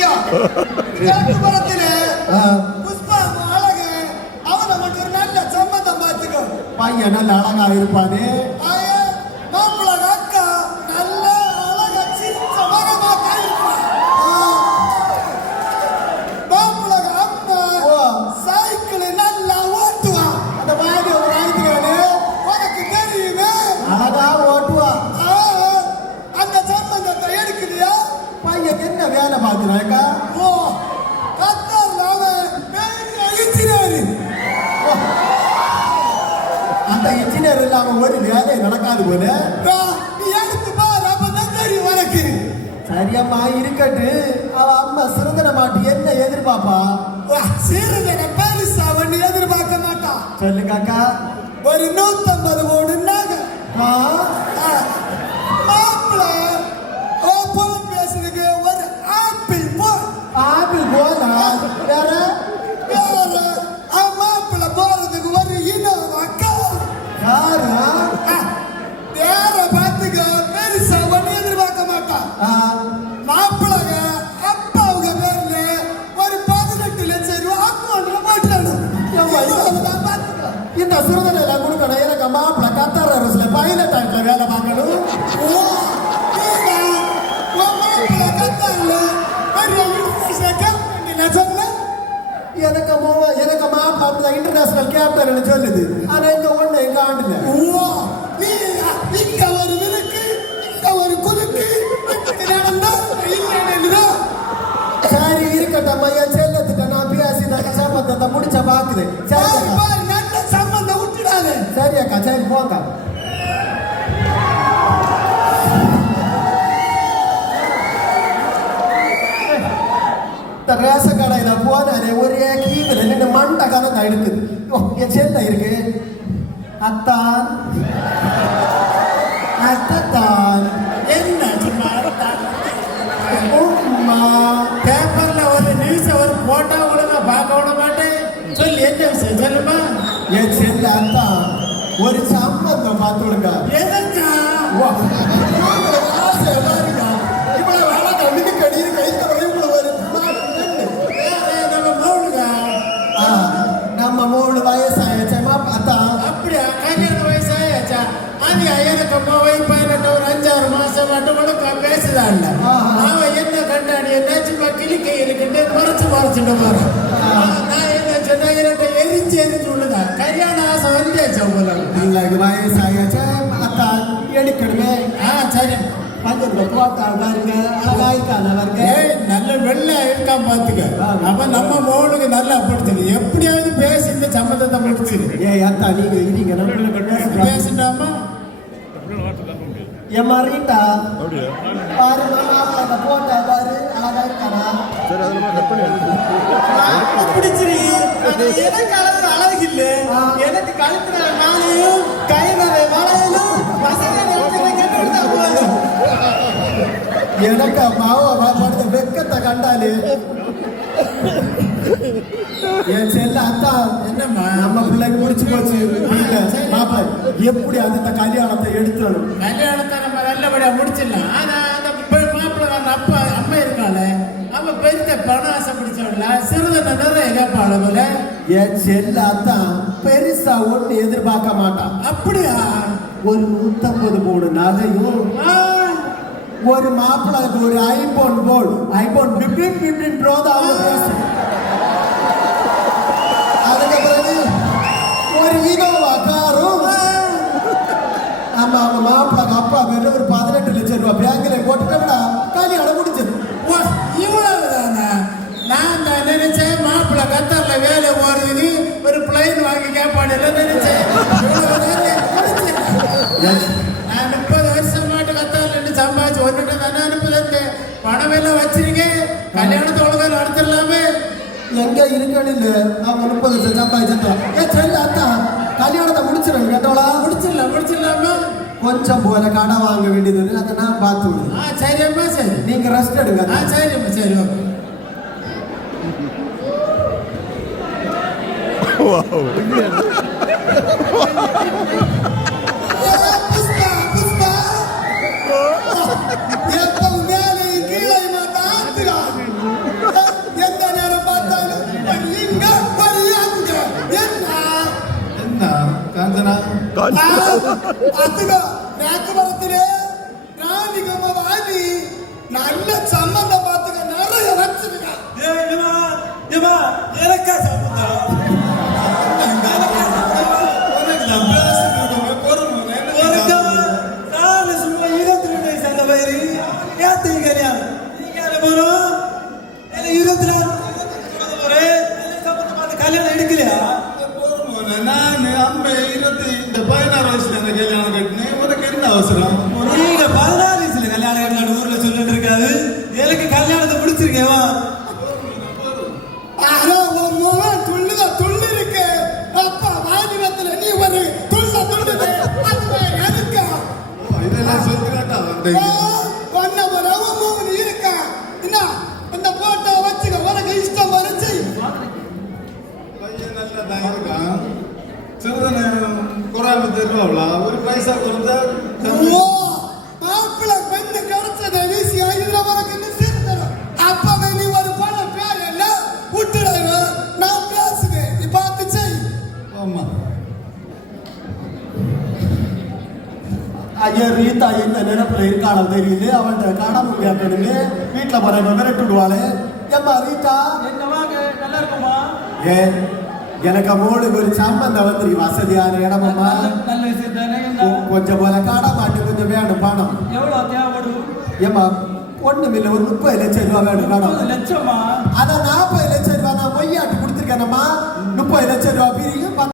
முக்கியம். படத்திலே புஷ்பா அழகு அவனை மட்டும் ஒரு நல்ல சம்பந்தம் பார்த்துக்கோ. பையன் நல்ல அழகா இருப்பானே. மாப்பிள்ள அக்கா நல்ல அழகா சிரிச்ச மகமா இருப்பான். மாப்பிள்ள அம்மா சைக்கிள் நல்லா ஓட்டுவான். அந்த மாதிரி ஒரு ஆயிரத்தி உனக்கு தெரியுமே அழகா ஓட்டுவான். அந்த சம்பந்தத்தை எடுக்கலையா? பையன் என்ன வேலை பார்க்கிறாக்கா? கத்தார்ல அவன் பெரிய இன்ஜினியர். அந்த இன்ஜினியர் இல்லாம ஒரு வேலை நடக்காது போல. நீ எடுத்து பாரு, அப்பதான் தெரியும் உனக்கு. சரியம்மா இருக்கட்டு. அவ அம்மா சிறுதனை மாட்டி என்ன எதிர்பார்ப்பா? சிறுதனை பெருசா ஒண்ணு எதிர்பார்க்க மாட்டா. சொல்லுக்காக்கா. ஒரு 150 ஓடுனாங்க. மாப்பிள்ள போன் பேசுறதுக்கு ஒரு ஆப்பிள் போன். ஆப்பிள் போனா வேற மாப்பிள்ள போறதுக்கு ஒரு இனோவா கார். வேற பாத்துக்க பெருசா ஒண்ணு எதிர்பார்க்க மாட்டான். மாப்பிள்ளங்க அப்பாவுங்க பேர்ல ஒரு 18 லட்சம் ரூபாய் அக்கௌண்ட்ல போட்டுடணும். இந்த சுரதனை எல்லாம் கொடுக்கணும். எனக்கு மாப்பிள்ள கத்தார் அரசுல பைலட் ஆட்ல வேலை பார்க்கணும். எனக்கு மாப்பிள்ள இன்டர்நேஷனல் கேப்டன் சொல்லுது. ஆனா இந்த ஒண்ணு எங்க ஆண்டுல இங்க ஒரு விருக்கு இங்க ஒரு குறுக்கு நடந்தா சரி இருக்கட்டும். என் செல்லத்துட்ட நான் பேசி சம்பந்தத்தை முடிச்ச பாக்குது. நல்ல சம்பந்தம் விட்டுடாது. சரி அக்கா சரி போங்க. ரேஷன் கடையில போனாலே ஒரே கீழே நின்று மண்ட கதை எடுக்குது. என் செல்ல இருக்கு. அத்தான் அத்தான் என்ன சும்மா உம்மா பேப்பர்ல ஒரு நியூஸ் ஒரு போட்டோ ஒழுங்கா பார்க்க விட மாட்டேன். சொல்லி என்ன விஷயம் சொல்லுமா? என் செல்ல அத்தான் ஒரு சம்பந்தம் பார்த்து விடுங்க. எதற்கா? இவ்வளவு அழகா கடிது கைத்த நம்ம 3 வயசாயாச்சா பார்த்தா. அப்படியா? கல்யாண வயசாயாச்சா? அது எனக்கு போய் 18 ஒரு 5-6 மாசம் மட்டும் கூட பேசுதான்ல. அவன் என்ன கண்டாடி என்னாச்சும் கிளிக்கை இருக்குன்னு மறைச்சுட்டு போறான். நான் என்ன சொன்னா எனக்கு எரிஞ்சு உள்ளதா கல்யாண ஆசை வந்தாச்சு உங்களுக்கு. வயசாயாச்சா பார்த்தா எடுக்கணுமே. சரி பாருங்க நல்ல வெள்ளை இருக்கான் பாத்துக்க. அப்ப நம்ம மோனுக்கு நல்லா பிடிச்சது. எப்படியாவது பேசி இந்த சம்பந்தத்தை முடிச்சிரு. நீங்க பேசிட்டாமா என் மறிட்டா பாரு போட்டா பாரு அழகா இருக்கானா? பிடிச்சிரு. எனக்கு அழகு இல்ல. எனக்கு கழுத்துல நாளையும் கையில வளையலும் எனக்கு மாவா படுத்த வெக்கத்தை கண்டாலே என் செல்ல அத்தா என்னம்மா நம்ம பிள்ளைக்கு முடிச்சு போச்சு. மாப்பிள்ள எப்படி அந்த கல்யாணத்தை எடுத்துடணும். கல்யாணத்தை நம்ம நல்லபடியா முடிச்சிடலாம். ஆனா அந்த மாப்பிள்ள அப்பா அம்மா இருக்காளே அவ பெரிய பணம் ஆசை பிடிச்சவங்கள சிறுதனை நிறைய கேட்பாள போல. என் செல்ல அத்தா பெருசா ஒண்ணு எதிர்பார்க்க மாட்டான். அப்படியா? ஒரு 150 நகையும் ஒரு மாப்பிள்ளைக்கு ஒரு ஐபோன் 15 ப்ரோ தான் பேசும். அதுக்கு பிறகு ஒரு இனோவா காரும். ஆமா அவங்க மாப்பிள்ளைக்கு அப்பா பேர்ல ஒரு 18 லட்சம் ரூபாய் பேங்க்ல போட்டுட்டா கல்யாணம் முடிச்சது. இவ்வளவுதானா? நான் தான் நினைச்சேன் மாப்பிள்ளை கத்தார்ல வேலை போறது ஒரு பிளைன் வாங்கி கேட்பாடு நினைச்சேன். நான் 30 வருஷம் மாட்டு கத்தார்ல சம்பாதிச்சு ஒன்றுட்டு தானே அனுப்புதே. பணம் எல்லாம் வச்சிருக்கேன். கல்யாணத்தை ஒழுங்கா நடத்திடலாமே. எங்க இருக்கணும் இல்ல அவங்க 30 லட்சம் சம்பாதிச்சா அத்தா கல்யாணத்தை முடிச்சிடணும் கேட்டோளா? முடிச்சிடலாமா? கொஞ்சம் போல கடை வாங்க வேண்டியது அதை நான் பார்த்து விடுறேன். சரி அம்மா சரி நீங்க ரெஸ்ட் எடுங்க. சரி அம்மா சரி அதுதான் ராக்குமரத்திலே ராணிகம வாணி நல்ல சம்பந்தம் பார்த்துக்க நிறைய வச்சுருக்க. எனக்கா சம்பந்தம் கல்யாணம் எடுக்கலையா? நான் அம்மா 16 வயசுல இந்த கல்யாணம் கட்டினேன். உனக்கு என்ன அவசரம்? நீங்க 14 வயசுல கல்யாணம் கட்டின ஊர்ல சொல்லிட்டு இருக்காது. எனக்கு கல்யாணத்தை முடிச்சிருக்கேவா? துள்ளு இருக்கு அப்பா வாணிபத்துல நீ ஒரு துள்ளு எதுக்கா இதெல்லாம் சொல்லுறாட்டா வந்து இருக்கா என்ன இந்த போட்டோ வச்சுக்க உனக்கு இஷ்டம் வரைச்சு பையன் நல்லதான் இருக்கான். சிறுதனை குறாம தெரியும்ல, ஒரு பைசா கொடுத்தா மாப்பிள்ள பெண்ணு கிடைச்சதை வீசி இதுல உனக்கு என்ன சேர்ந்துடும். அப்பவே நீ ஒரு பணம் பேர் இல்ல விட்டுடுங்க. நான் பேசுவேன், நீ பார்த்து செய். ஆமா. ஐயா ரீதா இந்த நினைப்புல இருக்காளோ தெரியல. அவன்கிட்ட காணாம கேட்கணுமே வீட்டுல போற விரட்டு விடுவாளே. ஏம்மா ரீதா நல்லா இருக்குமா? ஏ எனக்கு மோளுக்கு ஒரு சம்பந்தம் வந்துரு. வசதியான இடமம்மா. நல்ல விஷயம் தானே. கொஞ்சம் போல காணா மாட்டு கொஞ்சம் வேணும் பணம். எவ்வளவு தேவைப்படும்? ஏம்மா ஒண்ணுமில்ல, ஒரு 30 லட்சம் ரூபா வேணும் காணாம. 30 லட்சமா? அதான் 40 லட்சம் ரூபா நான் பொய்யாட்டி கொடுத்துருக்கேனம்மா. 30 லட்சம் ரூபா பிரியும்.